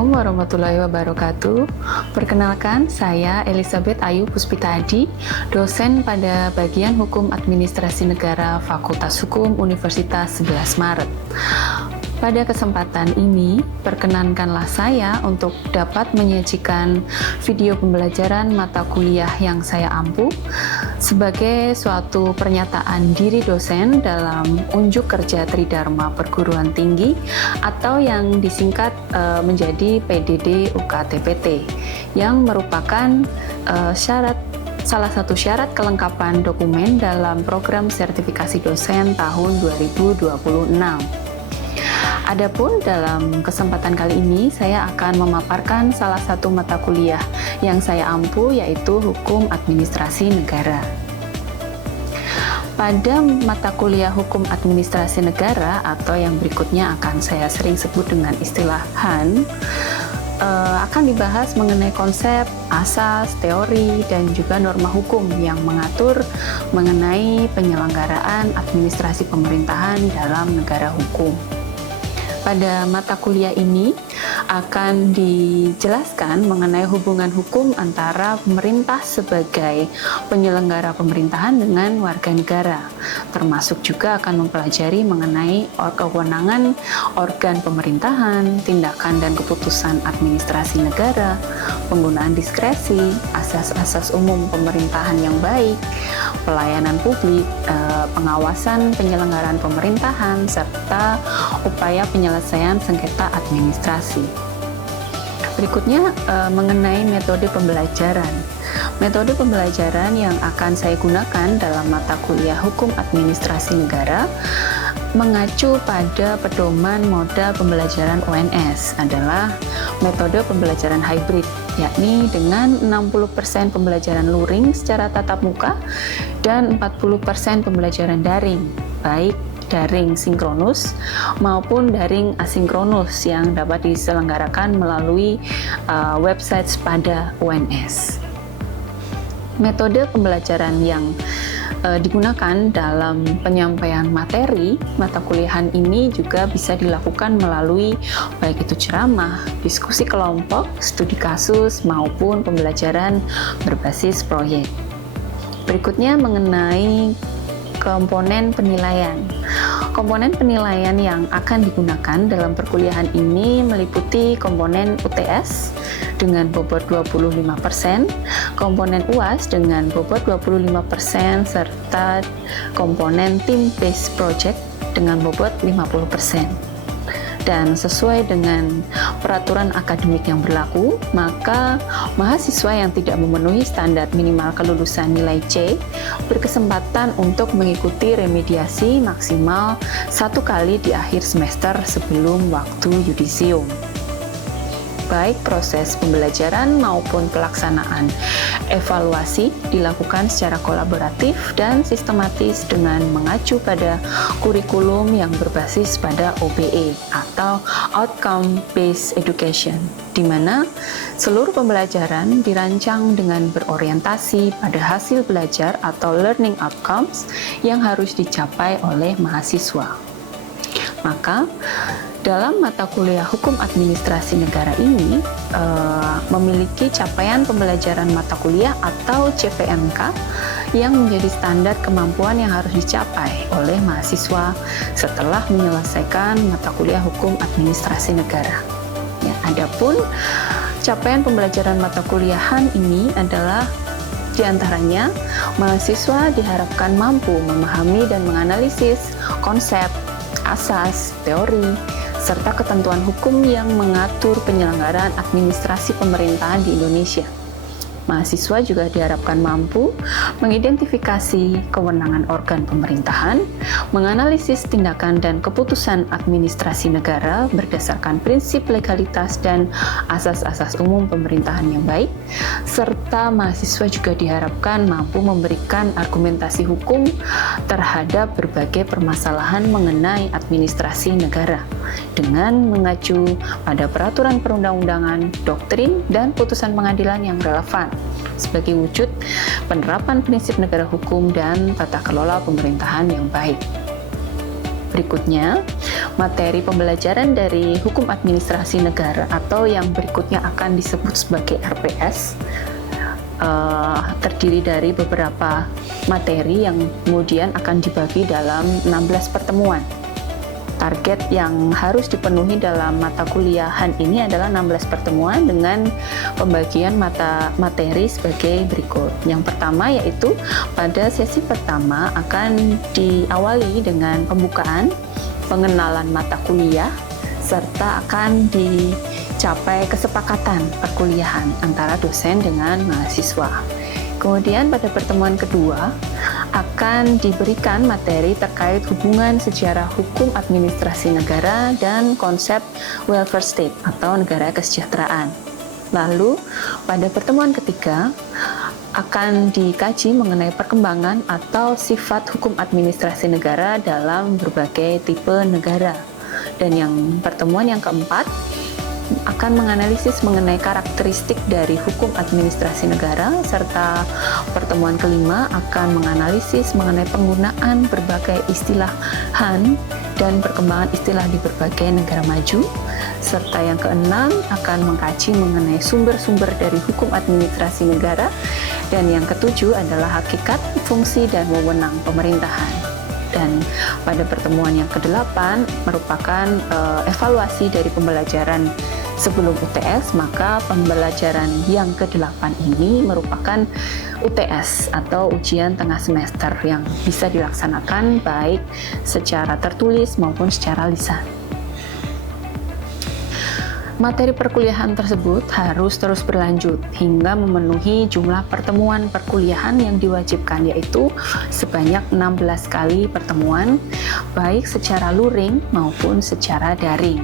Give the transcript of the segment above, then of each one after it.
Assalamualaikum warahmatullahi wabarakatuh. Perkenalkan, saya Elizabeth Ayu Puspita Adi, dosen pada bagian Hukum Administrasi Negara Fakultas Hukum Universitas 11 Maret. Pada kesempatan ini, perkenankanlah saya untuk dapat menyajikan video pembelajaran mata kuliah yang saya ampu sebagai suatu pernyataan diri dosen dalam unjuk kerja Tridharma Perguruan Tinggi atau yang disingkat menjadi PDD UKTPT yang merupakan salah satu syarat kelengkapan dokumen dalam program sertifikasi dosen tahun 2026. Adapun dalam kesempatan kali ini saya akan memaparkan salah satu mata kuliah yang saya ampu, yaitu Hukum Administrasi Negara. Pada mata kuliah Hukum Administrasi Negara atau yang berikutnya akan saya sering sebut dengan istilah HAN, akan dibahas mengenai konsep, asas, teori, dan juga norma hukum yang mengatur mengenai penyelenggaraan administrasi pemerintahan dalam negara hukum. Pada mata kuliah ini akan dijelaskan mengenai hubungan hukum antara pemerintah sebagai penyelenggara pemerintahan dengan warga negara, termasuk juga akan mempelajari mengenai kewenangan organ pemerintahan, tindakan dan keputusan administrasi negara, penggunaan diskresi, asas-asas umum pemerintahan yang baik, pelayanan publik, pengawasan penyelenggaraan pemerintahan, serta upaya penyelesaian sengketa administrasi. Berikutnya mengenai metode pembelajaran. Metode pembelajaran yang akan saya gunakan dalam mata kuliah Hukum Administrasi Negara mengacu pada pedoman moda pembelajaran UNS adalah metode pembelajaran hybrid, yakni dengan 60% pembelajaran luring secara tatap muka dan 40% pembelajaran daring, baik daring sinkronus maupun daring asinkronus yang dapat diselenggarakan melalui website pada UNS. Metode pembelajaran yang digunakan dalam penyampaian materi mata kuliahan ini juga bisa dilakukan melalui baik itu ceramah, diskusi kelompok, studi kasus, maupun pembelajaran berbasis proyek. Berikutnya mengenai komponen penilaian. Komponen penilaian yang akan digunakan dalam perkuliahan ini meliputi komponen UTS dengan bobot 25%, komponen UAS dengan bobot 25%, serta komponen Team Based Project dengan bobot 50%. Dan sesuai dengan peraturan akademik yang berlaku, maka mahasiswa yang tidak memenuhi standar minimal kelulusan nilai C berkesempatan untuk mengikuti remediasi maksimal 1 kali di akhir semester sebelum waktu yudisium. Baik proses pembelajaran maupun pelaksanaan evaluasi dilakukan secara kolaboratif dan sistematis dengan mengacu pada kurikulum yang berbasis pada OBE atau Outcome Based Education, di mana seluruh pembelajaran dirancang dengan berorientasi pada hasil belajar atau learning outcomes yang harus dicapai oleh mahasiswa. Maka dalam mata kuliah Hukum Administrasi Negara ini memiliki capaian pembelajaran mata kuliah atau CPMK yang menjadi standar kemampuan yang harus dicapai oleh mahasiswa setelah menyelesaikan mata kuliah Hukum Administrasi Negara. Ya, adapun capaian pembelajaran mata kuliahan ini adalah diantaranya mahasiswa diharapkan mampu memahami dan menganalisis konsep, asas, teori, serta ketentuan hukum yang mengatur penyelenggaraan administrasi pemerintahan di Indonesia. Mahasiswa juga diharapkan mampu mengidentifikasi kewenangan organ pemerintahan, menganalisis tindakan dan keputusan administrasi negara berdasarkan prinsip legalitas dan asas-asas umum pemerintahan yang baik, serta mahasiswa juga diharapkan mampu memberikan argumentasi hukum terhadap berbagai permasalahan mengenai administrasi negara dengan mengacu pada peraturan perundang-undangan, doktrin, dan putusan pengadilan yang relevan sebagai wujud penerapan prinsip negara hukum dan tata kelola pemerintahan yang baik. Berikutnya, materi pembelajaran dari hukum administrasi negara atau yang berikutnya akan disebut sebagai RPS terdiri dari beberapa materi yang kemudian akan dibagi dalam 16 pertemuan. Target yang harus dipenuhi dalam mata kuliah HAN ini adalah 16 pertemuan dengan pembagian materi sebagai berikut. Yang pertama yaitu pada sesi pertama akan diawali dengan pembukaan, pengenalan mata kuliah, serta akan dicapai kesepakatan perkuliahan antara dosen dengan mahasiswa. Kemudian pada pertemuan kedua akan diberikan materi terkait hubungan sejarah hukum administrasi negara dan konsep welfare state atau negara kesejahteraan. Lalu pada pertemuan ketiga akan dikaji mengenai perkembangan atau sifat hukum administrasi negara dalam berbagai tipe negara. Dan yang pertemuan yang keempat akan menganalisis mengenai karakteristik dari hukum administrasi negara, serta pertemuan kelima akan menganalisis mengenai penggunaan berbagai istilah HAN dan perkembangan istilah di berbagai negara maju, serta yang keenam akan mengkaji mengenai sumber-sumber dari hukum administrasi negara, dan yang ketujuh adalah hakikat, fungsi, dan wewenang pemerintahan. Dan pada pertemuan yang ke-8 merupakan evaluasi dari pembelajaran sebelum UTS, maka pembelajaran yang ke-8 ini merupakan UTS atau ujian tengah semester yang bisa dilaksanakan baik secara tertulis maupun secara lisan. Materi perkuliahan tersebut harus terus berlanjut hingga memenuhi jumlah pertemuan perkuliahan yang diwajibkan, yaitu sebanyak 16 kali pertemuan, baik secara luring maupun secara daring.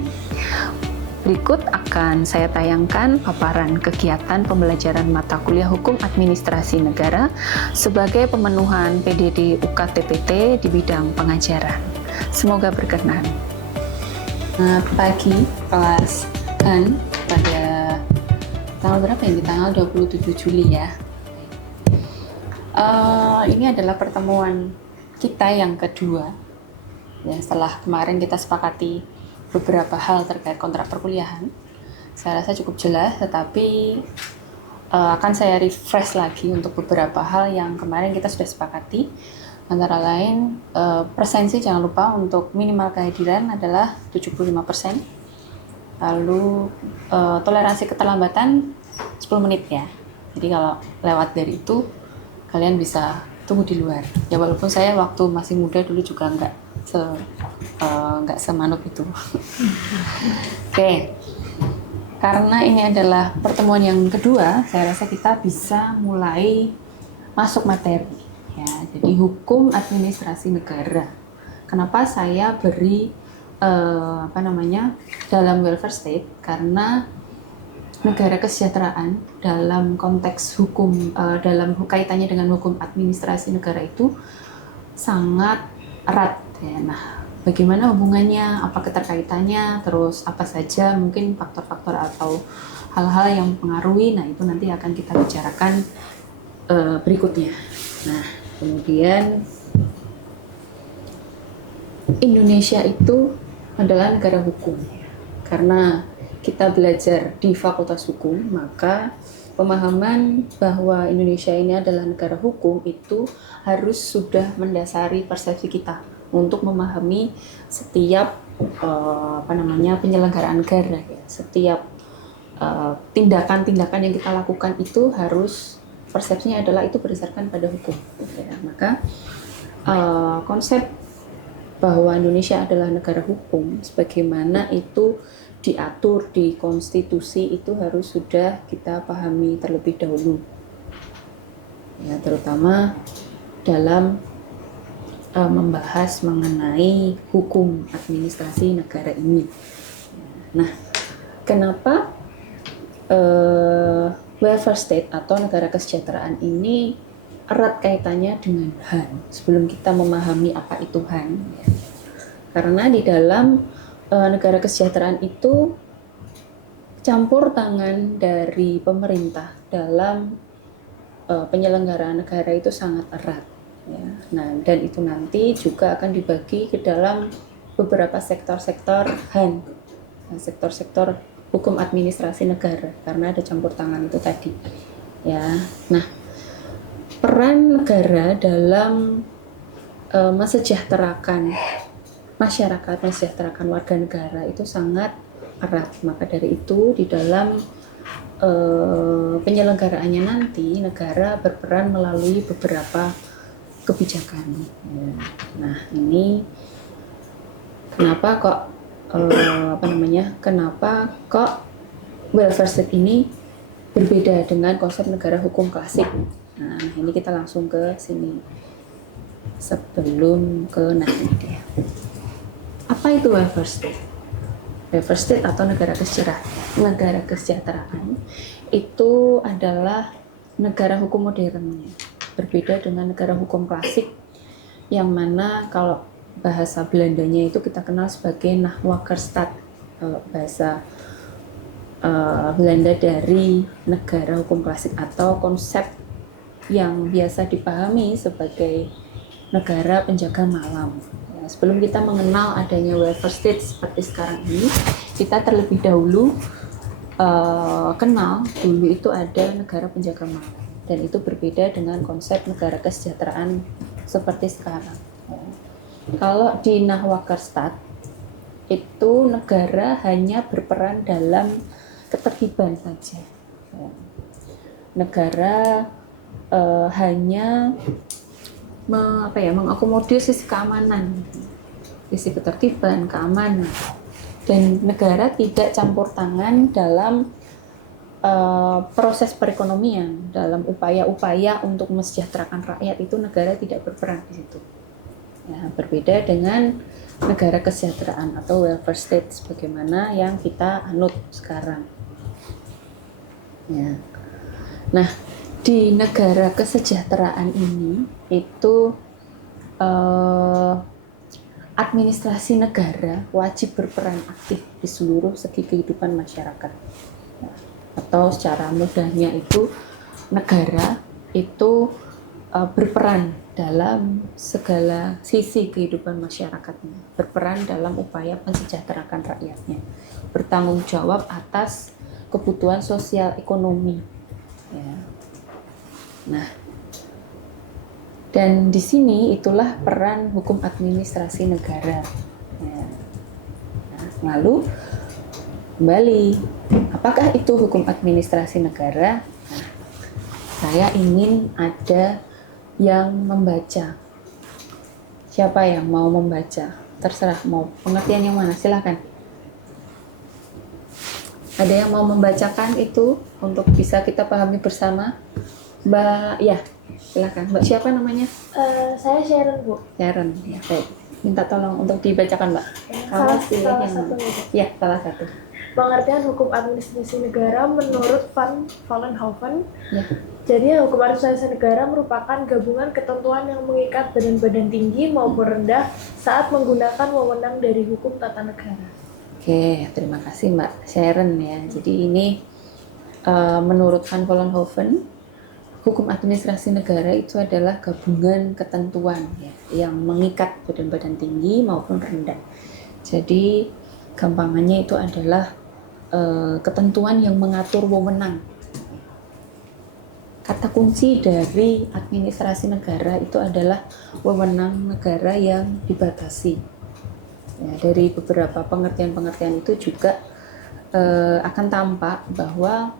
Berikut akan saya tayangkan paparan kegiatan pembelajaran mata kuliah Hukum Administrasi Negara sebagai pemenuhan PDD UKTPT di bidang pengajaran. Semoga berkenan. Pagi kelas HAN pada tanggal berapa ini? Tanggal 27 Juli ya. Ini adalah pertemuan kita yang kedua. Ya, setelah kemarin kita sepakati beberapa hal terkait kontrak perkuliahan. Saya rasa cukup jelas, tetapi akan saya refresh lagi untuk beberapa hal yang kemarin kita sudah sepakati. Antara lain, presensi jangan lupa untuk minimal kehadiran adalah 75%. Lalu toleransi keterlambatan 10 menit ya. Jadi kalau lewat dari itu kalian bisa tunggu di luar. Ya walaupun saya waktu masih muda dulu juga nggak semanuk itu. Oke. Karena ini adalah pertemuan yang kedua, saya rasa kita bisa mulai masuk materi. Ya, jadi hukum administrasi negara. Kenapa saya beri dalam welfare state? Karena negara kesejahteraan dalam konteks hukum, dalam kaitannya dengan hukum administrasi negara itu sangat erat ya. Nah, bagaimana hubungannya, apa keterkaitannya, terus apa saja mungkin faktor-faktor atau hal-hal yang mempengaruhi, nah itu nanti akan kita bicarakan berikutnya. Nah, kemudian Indonesia itu adalah negara hukum. Karena kita belajar di Fakultas Hukum, maka pemahaman bahwa Indonesia ini adalah negara hukum itu harus sudah mendasari persepsi kita untuk memahami setiap penyelenggaraan negara ya. Setiap tindakan-tindakan yang kita lakukan itu harus persepsinya adalah itu berdasarkan pada hukum ya. Maka konsep bahwa Indonesia adalah negara hukum sebagaimana itu diatur di konstitusi itu harus sudah kita pahami terlebih dahulu ya, terutama dalam membahas mengenai hukum administrasi negara ini. Nah, kenapa welfare state atau negara kesejahteraan ini erat kaitannya dengan HAN sebelum kita memahami apa itu HAN ya. Karena di dalam negara kesejahteraan itu campur tangan dari pemerintah dalam penyelenggaraan negara itu sangat erat ya. Nah, dan itu nanti juga akan dibagi ke dalam beberapa sektor-sektor HAN, sektor-sektor hukum administrasi negara, karena ada campur tangan itu tadi. Ya, nah peran negara dalam mensejahterakan masyarakat, mensejahterakan warga negara itu sangat erat. Maka dari itu di dalam penyelenggaraannya nanti negara berperan melalui beberapa kebijakan. Nah ini kenapa kok kenapa kok welfare state ini berbeda dengan konsep negara hukum klasik. Nah ini kita langsung ke sini sebelum ke nanti ya. Apa itu welfare state? Welfare state atau negara kesejahteraan itu adalah negara hukum modernnya, berbeda dengan negara hukum klasik yang mana kalau bahasa Belandanya itu kita kenal sebagai Nahwakerstaat, bahasa Belanda dari negara hukum klasik atau konsep yang biasa dipahami sebagai negara penjaga malam. Ya, sebelum kita mengenal adanya welfare state seperti sekarang ini, kita terlebih dahulu kenal dulu itu ada negara penjaga malam, dan itu berbeda dengan konsep negara kesejahteraan seperti sekarang. Ya. Kalau di Nahwakerstaat itu negara hanya berperan dalam ketertiban saja. Ya. Negara hanya mengakomodir sisi keamanan, sisi ketertiban, keamanan, dan negara tidak campur tangan dalam proses perekonomian, dalam upaya-upaya untuk mesejahterakan rakyat itu negara tidak berperan di situ. Ya, berbeda dengan negara kesejahteraan atau welfare state sebagaimana yang kita anut sekarang. Ya. Nah, di negara kesejahteraan ini itu administrasi negara wajib berperan aktif di seluruh segi kehidupan masyarakat. Atau secara mudahnya itu negara itu berperan dalam segala sisi kehidupan masyarakatnya, berperan dalam upaya mensejahterakan rakyatnya, bertanggung jawab atas kebutuhan sosial ekonomi. Ya. Nah, dan di sini itulah peran hukum administrasi negara. Ya. Nah, lalu kembali, apakah itu hukum administrasi negara? Nah, saya ingin ada yang membaca. Siapa yang mau membaca? Terserah mau pengertian yang mana, silakan. Ada yang mau membacakan itu untuk bisa kita pahami bersama? Mbak, ya, silakan. Mbak siapa namanya? Saya Sharon, Bu. Sharon, ya baik. Minta tolong untuk dibacakan, Mbak. Salah satu. Ya, salah satu. Pengertian hukum administrasi negara menurut Van Vollenhoven. Ya. Jadi hukum administrasi negara merupakan gabungan ketentuan yang mengikat badan-badan tinggi maupun rendah saat menggunakan wewenang dari hukum tata negara. Oke, terima kasih Mbak Sharon ya. Jadi ini menurut Van Vollenhoven, hukum administrasi negara itu adalah gabungan ketentuan ya, yang mengikat badan-badan tinggi maupun rendah. Jadi gampangannya itu adalah ketentuan yang mengatur wewenang. Kata kunci dari administrasi negara itu adalah wewenang negara yang dibatasi. Ya, dari beberapa pengertian-pengertian itu juga akan tampak bahwa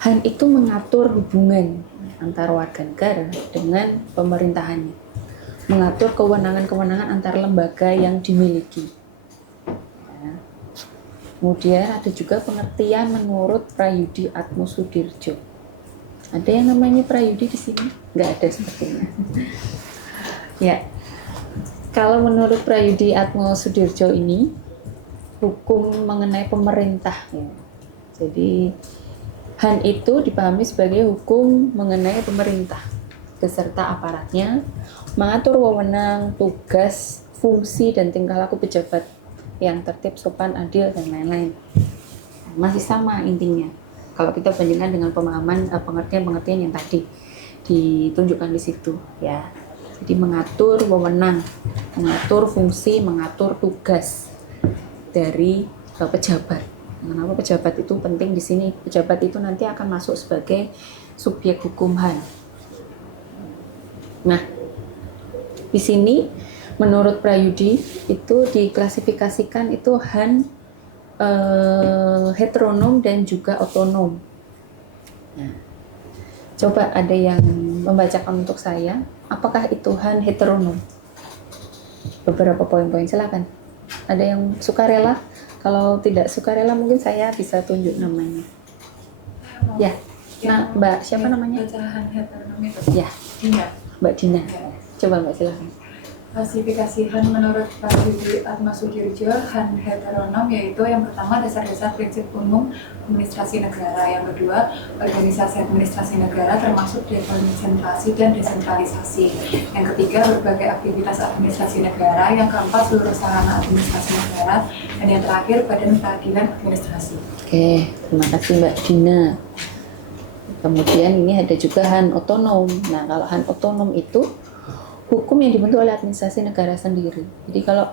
HAN itu mengatur hubungan antara warga negara dengan pemerintahannya, mengatur kewenangan-kewenangan antar lembaga yang dimiliki. Ya. Kemudian ada juga pengertian menurut Prayudi Atmosudirjo. Ada yang namanya Prayudi di sini? Nggak ada sepertinya. Ya, kalau menurut Prayudi Atmosudirjo ini hukum mengenai pemerintah. Ya. Jadi HAN itu dipahami sebagai hukum mengenai pemerintah beserta aparatnya, mengatur wewenang, tugas, fungsi, dan tingkah laku pejabat yang tertib, sopan, adil, dan lain-lain. Masih sama intinya kalau kita bandingkan dengan pemahaman pengertian-pengertian yang tadi ditunjukkan di situ ya. Jadi mengatur wewenang, mengatur fungsi, mengatur tugas dari pejabat. Kenapa pejabat itu penting di sini? Pejabat itu nanti akan masuk sebagai subjek hukum HAN. Nah, di sini menurut Prayudi itu diklasifikasikan itu HAN heteronom dan juga otonom. Nah, coba ada yang membacakan untuk saya, apakah itu HAN heteronom? Beberapa poin-poin, silakan. Ada yang sukarela? Kalau tidak sukarela mungkin saya bisa tunjuk namanya. Ya, nah Mbak siapa namanya? Bacahan heteronom itu. Ya, Iya. Mbak Dina. Coba Mbak silakan. Klasifikasi HAN menurut Pak Yudi Atmasudirjo, HAN heteronom yaitu yang pertama dasar-dasar prinsip umum administrasi negara, yang kedua organisasi administrasi negara termasuk dekonsentrasi dan desentralisasi, yang ketiga berbagai aktivitas administrasi negara, yang keempat seluruh sarana administrasi negara, dan yang terakhir badan peradilan administrasi. Oke, terima kasih Mbak Dina. Kemudian ini ada juga HAN otonom. Nah, kalau HAN otonom itu hukum yang dibentuk oleh administrasi negara sendiri. Jadi kalau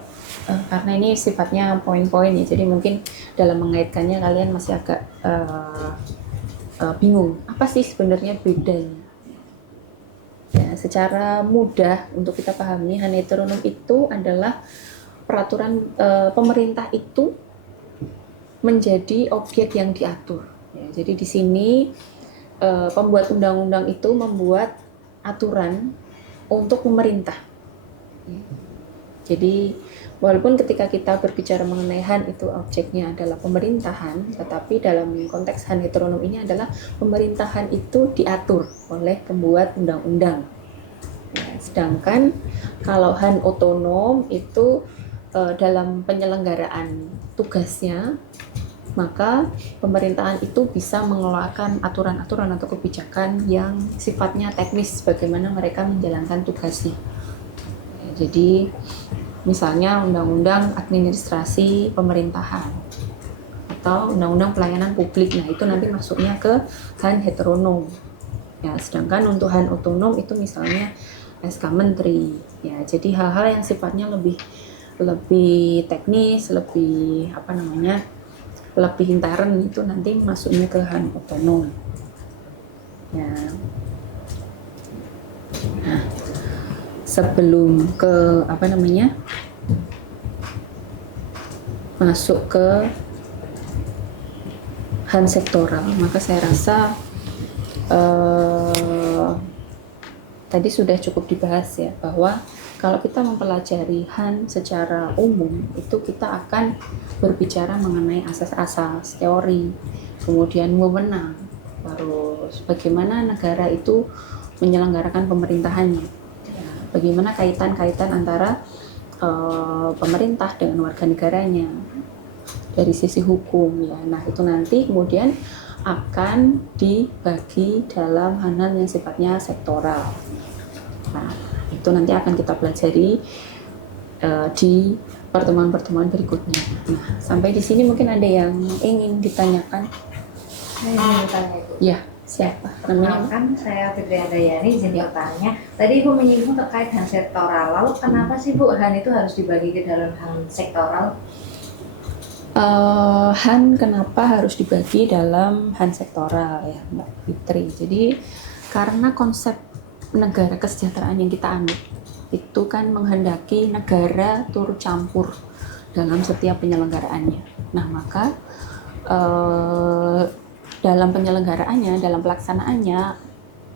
karena ini sifatnya poin-poin ya, jadi mungkin dalam mengaitkannya kalian masih agak bingung. Apa sih sebenarnya bedanya? Ya, secara mudah untuk kita pahami, HAN heteronom itu adalah peraturan pemerintah itu menjadi objek yang diatur. Ya, jadi di sini pembuat undang-undang itu membuat aturan untuk pemerintah. Jadi walaupun ketika kita berbicara mengenai HAN itu objeknya adalah pemerintahan, tetapi dalam konteks HAN heteronom ini adalah pemerintahan itu diatur oleh pembuat undang-undang. Ya, sedangkan kalau HAN otonom itu dalam penyelenggaraan tugasnya, maka pemerintahan itu bisa mengeluarkan aturan-aturan atau kebijakan yang sifatnya teknis bagaimana mereka menjalankan tugasnya. Jadi misalnya undang-undang administrasi pemerintahan atau undang-undang pelayanan publik, nah itu nanti masuknya ke HAN heteronom. Ya, sedangkan untuk HAN otonom itu misalnya SK Menteri. Ya, jadi hal-hal yang sifatnya lebih teknis, lebih lebih intern itu nanti masuknya ke HAN otonom. Ya. Nah, sebelum ke masuk ke HAN sektoral, maka saya rasa tadi sudah cukup dibahas ya, bahwa kalau kita mempelajari HAN secara umum, itu kita akan berbicara mengenai asas-asas, teori, kemudian wewenang, terus bagaimana negara itu menyelenggarakan pemerintahannya, bagaimana kaitan-kaitan antara pemerintah dengan warga negaranya dari sisi hukum ya. Nah, itu nanti kemudian akan dibagi dalam HAN yang sifatnya sektoral. Nah, itu nanti akan kita pelajari di pertemuan-pertemuan berikutnya. Nah, sampai di sini mungkin ada yang ingin ditanyakan. Saya ingin bertanya Ibu. Ya, siapa? Namanya? Perkenalkan, saya Fitri Andayani, izin bertanya. Tadi Ibu menyinggung terkait HAN sektoral. Lalu kenapa sih Bu HAN itu harus dibagi ke dalam HAN sektoral? HAN kenapa harus dibagi dalam HAN sektoral ya Mbak Fitri? Jadi karena konsep negara kesejahteraan yang kita anut itu kan menghendaki negara turut campur dalam setiap penyelenggaraannya. Nah, maka dalam penyelenggaraannya, dalam pelaksanaannya,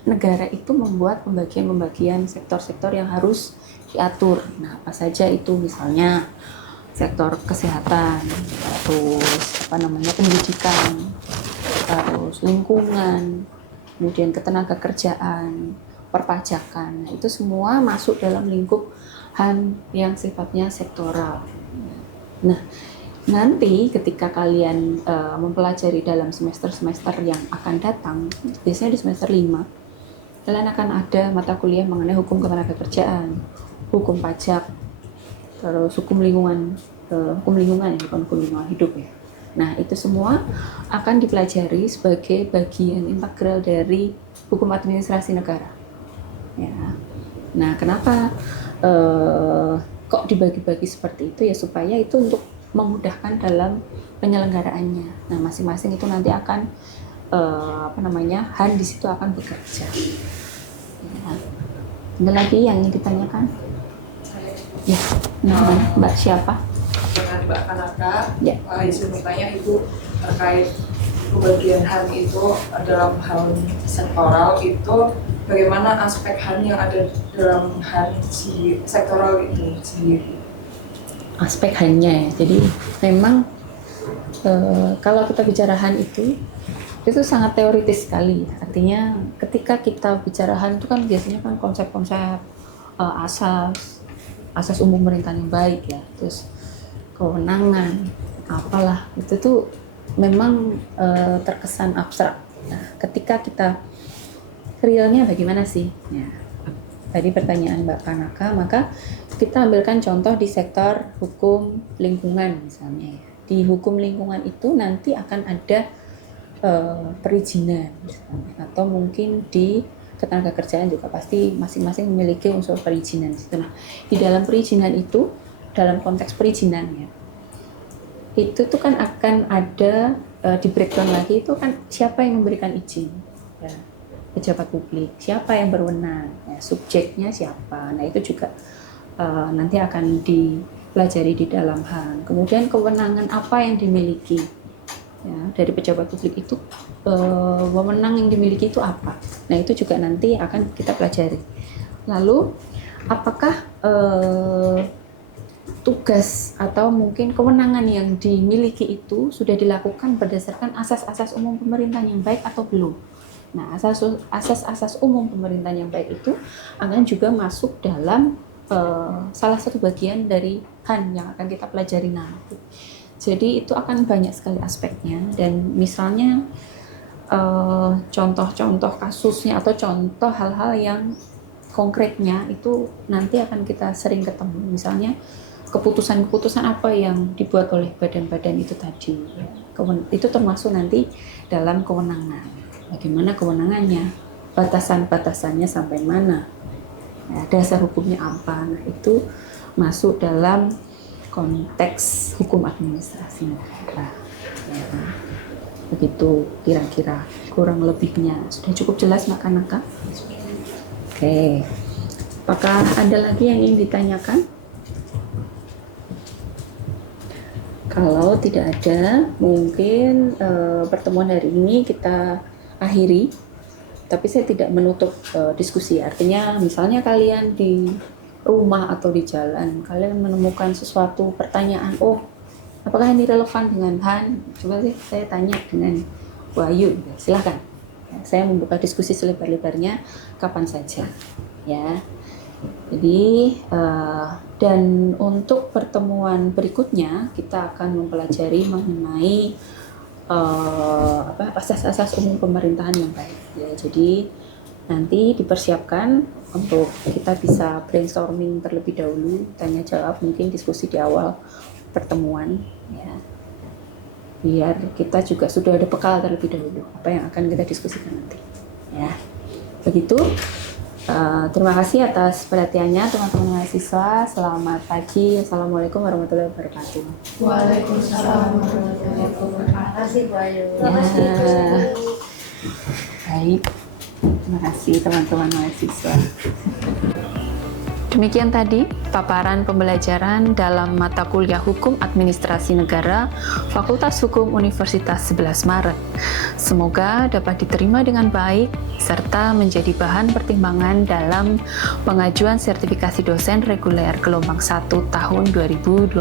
negara itu membuat pembagian-pembagian sektor-sektor yang harus diatur. Nah, apa saja itu? Misalnya sektor kesehatan, terus pendidikan, terus lingkungan, kemudian ketenaga kerjaan, perpajakan. Nah, itu semua masuk dalam lingkup HAN yang sifatnya sektoral. Nah, nanti ketika kalian mempelajari dalam semester-semester yang akan datang, biasanya di semester 5, kalian akan ada mata kuliah mengenai hukum ketenaga kerjaan, hukum pajak, terus hukum lingkungan ya, bukan hukum lingkungan hidup ya. Nah, itu semua akan dipelajari sebagai bagian integral dari hukum administrasi negara. Ya. Nah, kenapa kok dibagi-bagi seperti itu ya, supaya itu untuk memudahkan dalam penyelenggaraannya. Nah, masing-masing itu nanti akan HAN di situ akan bekerja. Ya. Ada lagi yang ingin ditanyakan? Ya, Mbak siapa? Dengan Mbak Kanaka, Ya. izin bertanya Ibu terkait pembagian HAN itu dalam hal sektoral itu bagaimana aspek HAN yang ada dalam HAN sektoral itu sendiri? Aspek HAN-nya ya. Jadi memang kalau kita bicara HAN itu sangat teoritis sekali. Artinya ketika kita bicara HAN itu kan biasanya kan konsep-konsep asas umum pemerintahan yang baik ya, terus kewenangan apalah, itu tuh memang terkesan abstrak. Nah, ketika kita realnya bagaimana sih? Ya, tadi pertanyaan Mbak Kanaka, maka kita ambilkan contoh di sektor hukum lingkungan misalnya. Di hukum lingkungan itu nanti akan ada perizinan misalnya, atau mungkin di ketenagakerjaan juga pasti masing-masing memiliki unsur perizinan. Nah, di dalam perizinan itu, dalam konteks perizinannya, itu tuh kan akan ada di breakdown lagi itu kan siapa yang memberikan izin, ya, pejabat publik, siapa yang berwenang, ya, subjeknya siapa. Nah, itu juga nanti akan dipelajari di dalam HAN. Kemudian kewenangan apa yang dimiliki, ya, dari pejabat publik itu, wewenang yang dimiliki itu apa. Nah, itu juga nanti akan kita pelajari. Lalu apakah tugas atau mungkin kewenangan yang dimiliki itu sudah dilakukan berdasarkan asas-asas umum pemerintahan yang baik atau belum. Nah, asas-asas umum pemerintahan yang baik itu akan juga masuk dalam salah satu bagian dari HAN yang akan kita pelajari nanti. Jadi itu akan banyak sekali aspeknya, dan misalnya contoh-contoh kasusnya atau contoh hal-hal yang konkretnya itu nanti akan kita sering ketemu. Misalnya keputusan-keputusan apa yang dibuat oleh badan-badan itu tadi, itu termasuk nanti dalam kewenangan. Bagaimana kewenangannya, batasan-batasannya sampai mana, dasar hukumnya apa. Nah, itu masuk dalam konteks hukum administrasi negara. Ya, begitu kira-kira kurang lebihnya. Sudah cukup jelas Mbak Kanaka? Oke. Apakah ada lagi yang ingin ditanyakan? Kalau tidak ada, mungkin pertemuan hari ini kita akhiri. Tapi saya tidak menutup diskusi. Artinya misalnya kalian di rumah atau di jalan, kalian menemukan sesuatu pertanyaan, oh apakah ini relevan dengan HAN? Coba sih saya tanya dengan Wahyu, silahkan. Saya membuka diskusi selebar-lebarnya kapan saja, ya. Jadi dan untuk pertemuan berikutnya kita akan mempelajari mengenai asas-asas umum pemerintahan yang baik. Ya, jadi nanti dipersiapkan untuk kita bisa brainstorming terlebih dahulu, tanya jawab, mungkin diskusi di awal pertemuan, ya, biar kita juga sudah ada bekal terlebih dahulu apa yang akan kita diskusikan nanti, ya. Begitu. Terima kasih atas perhatiannya teman-teman mahasiswa. Selamat pagi. Assalamualaikum warahmatullahi wabarakatuh. Waalaikumsalam warahmatullahi wabarakatuh. Terima kasih Bu Ayu. Baik. Terima kasih teman-teman mahasiswa. Demikian tadi paparan pembelajaran dalam mata kuliah Hukum Administrasi Negara Fakultas Hukum Universitas 11 Maret. Semoga dapat diterima dengan baik serta menjadi bahan pertimbangan dalam pengajuan sertifikasi dosen reguler gelombang 1 tahun 2026.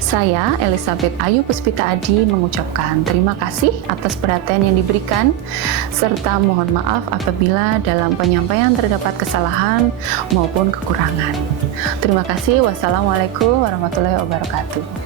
Saya, Elizabeth Ayu Puspita Adi, mengucapkan terima kasih atas perhatian yang diberikan serta mohon maaf apabila dalam penyampaian terdapat kesalahan maupun kekurangan. Terima kasih. Wassalamualaikum warahmatullahi wabarakatuh.